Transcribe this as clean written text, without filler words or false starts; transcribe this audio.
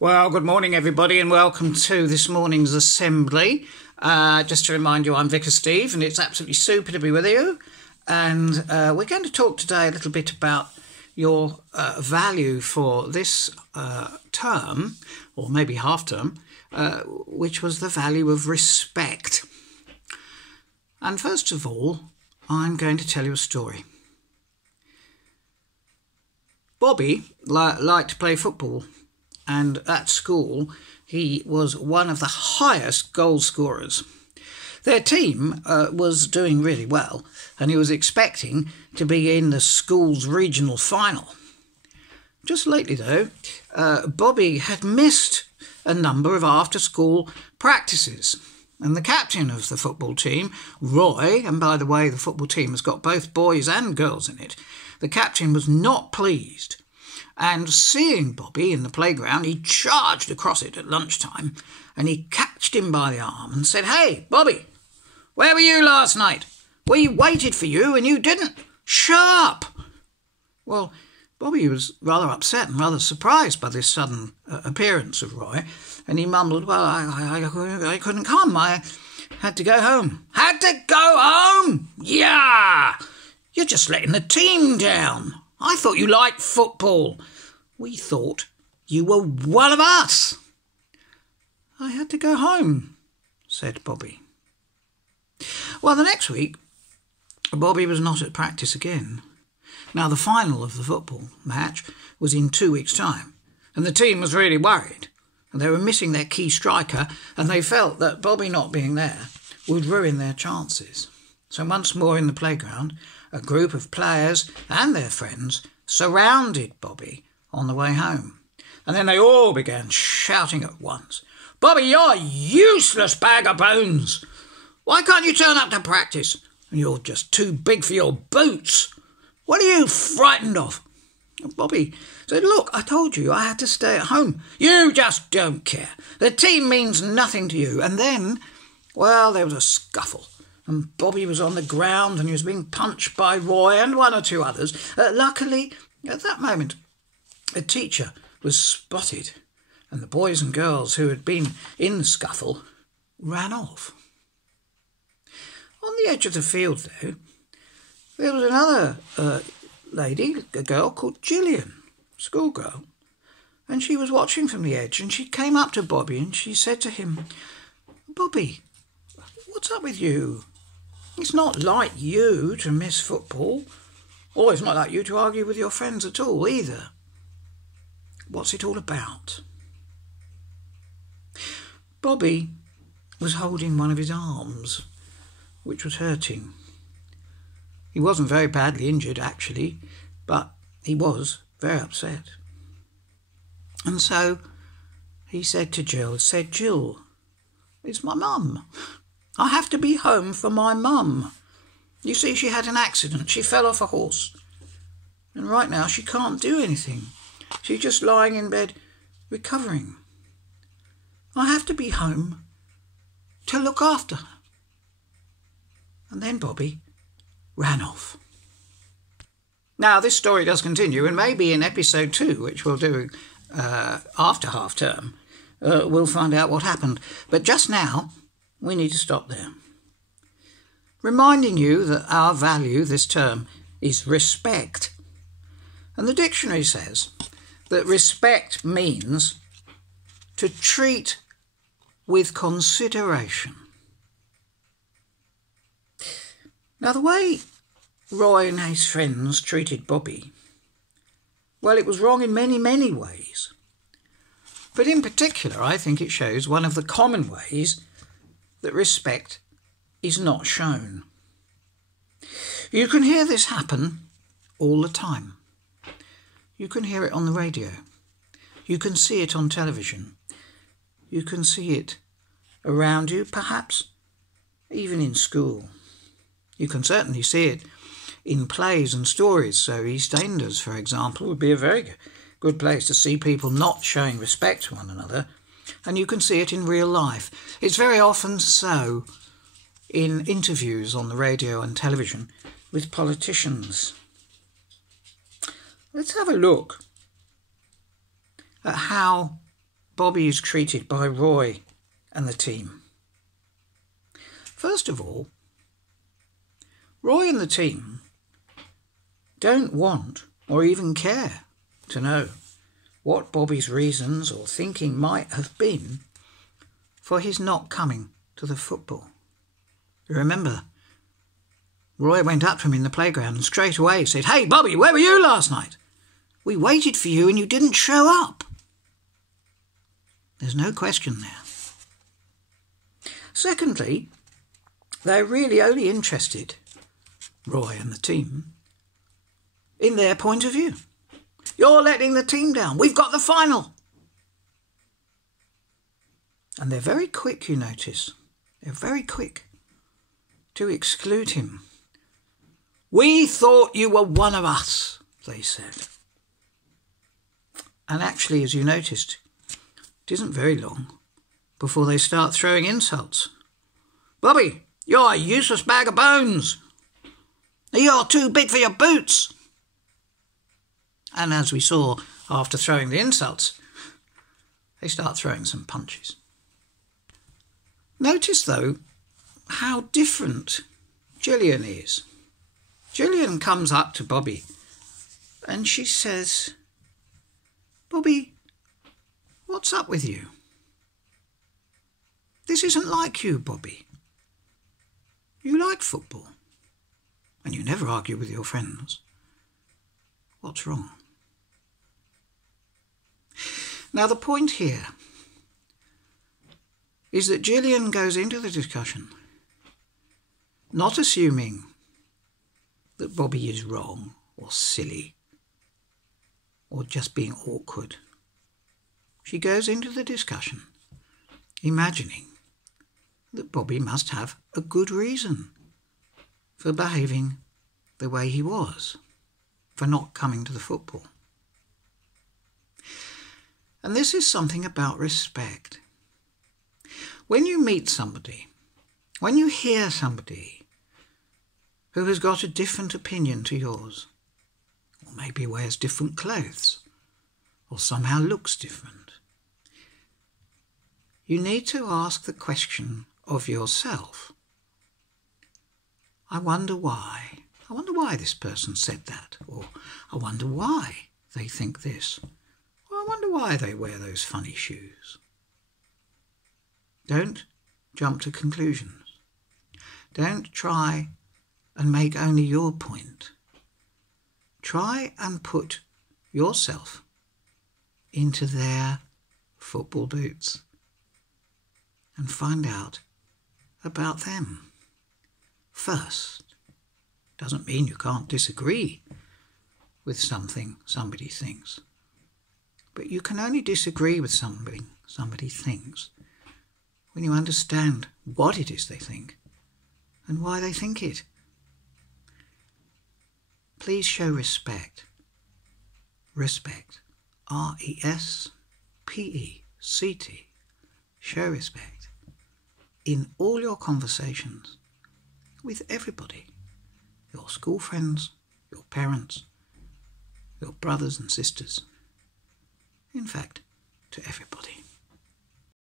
Well, good morning, everybody, and welcome to this morning's assembly. Just to remind you, I'm Vicar Steve, and it's absolutely super to be with you. And we're going to talk today a little bit about your value for this term, or maybe half term, which was the value of respect. And first of all, I'm going to tell you a story. Bobby liked to play football. And at school, he was one of the highest goal scorers. Their team was doing really well, and he was expecting to be in the school's regional final. Just lately, though, Bobby had missed a number of after-school practices. And the captain of the football team, Roy, and by the way, the football team has got both boys and girls in it, the captain was not pleased. And seeing Bobby in the playground, he charged across it at lunchtime and he catched him by the arm and said, "Hey, Bobby, where were you last night? We waited for you and you didn't. Sharp!" Well, Bobby was rather upset and rather surprised by this sudden appearance of Roy, and he mumbled, "Well, I couldn't come. I had to go home." "Had to go home? Yeah! You're just letting the team down. I thought you liked football. We thought you were one of us." "I had to go home," said Bobby. Well, the next week, Bobby was not at practice again. Now, the final of the football match was in 2 weeks' time, and the team was really worried, and they were missing their key striker, and they felt that Bobby not being there would ruin their chances. So once more in the playground, a group of players and their friends surrounded Bobby on the way home. And then they all began shouting at once, "Bobby, you're a useless bag of bones. Why can't you turn up to practice? And you're just too big for your boots. What are you frightened of?" And Bobby said, "Look, I told you I had to stay at home. You just don't care. The team means nothing to you." And then, well, there was a scuffle. And Bobby was on the ground and he was being punched by Roy and one or two others. Luckily, at that moment, a teacher was spotted, and the boys and girls who had been in the scuffle ran off. On the edge of the field, though, there was another lady, a girl called Gillian, schoolgirl, and she was watching from the edge, and she came up to Bobby and she said to him, "Bobby, what's up with you? It's not like you to miss football, or it's not like you to argue with your friends at all either. What's it all about?" Bobby was holding one of his arms, which was hurting. He wasn't very badly injured, actually, but he was very upset. And so he said to Jill, "Jill, it's my mum. I have to be home for my mum. You see, she had an accident. She fell off a horse. And right now she can't do anything. She's just lying in bed recovering. I have to be home to look after her." And then Bobby ran off. Now, this story does continue, and maybe in episode 2, which we'll do after half term, we'll find out what happened. But just now, we need to stop there. Reminding you that our value this term is respect. And the dictionary says that respect means to treat with consideration. Now, the way Roy and his friends treated Bobby, well, it was wrong in many, many ways. But in particular, I think it shows one of the common ways that respect is not shown. You can hear this happen all the time. You can hear it on the radio. You can see it on television. You can see it around you, perhaps even in school. You can certainly see it in plays and stories. So EastEnders, for example, would be a very good place to see people not showing respect to one another. And you can see it in real life. It's very often so in interviews on the radio and television with politicians. Let's have a look at how Bobby is treated by Roy and the team. First of all, Roy and the team don't want or even care to know what Bobby's reasons or thinking might have been for his not coming to the football. You remember, Roy went up to him in the playground and straight away said, "Hey, Bobby, where were you last night? We waited for you and you didn't show up." There's no question there. Secondly, they're really only interested, Roy and the team, in their point of view. You're letting the team down. We've got the final. And they're very quick, you notice. They're very quick to exclude him. "We thought you were one of us," they said. And actually, as you noticed, it isn't very long before they start throwing insults. "Bobby, you're a useless bag of bones. You're too big for your boots." And as we saw after throwing the insults, they start throwing some punches. Notice, though, how different Gillian is. Gillian comes up to Bobby and she says, "Bobby, what's up with you? This isn't like you, Bobby. You like football and you never argue with your friends. What's wrong?" Now, the point here is that Gillian goes into the discussion not assuming that Bobby is wrong or silly or just being awkward. She goes into the discussion imagining that Bobby must have a good reason for behaving the way he was, for not coming to the football. And this is something about respect. When you meet somebody, when you hear somebody who has got a different opinion to yours, or maybe wears different clothes, or somehow looks different, you need to ask the question of yourself, I wonder why this person said that, or I wonder why they think this, or I wonder why they wear those funny shoes. Don't jump to conclusions. Don't try and make only your point. Try and put yourself into their football boots and find out about them first. Doesn't mean you can't disagree with something somebody thinks, but you can only disagree with something somebody thinks when you understand what it is they think and why they think it. Please show respect. Respect. R-E-S-P-E-C-T. Show respect in all your conversations with everybody. Your school friends, your parents, your brothers and sisters. In fact, to everybody.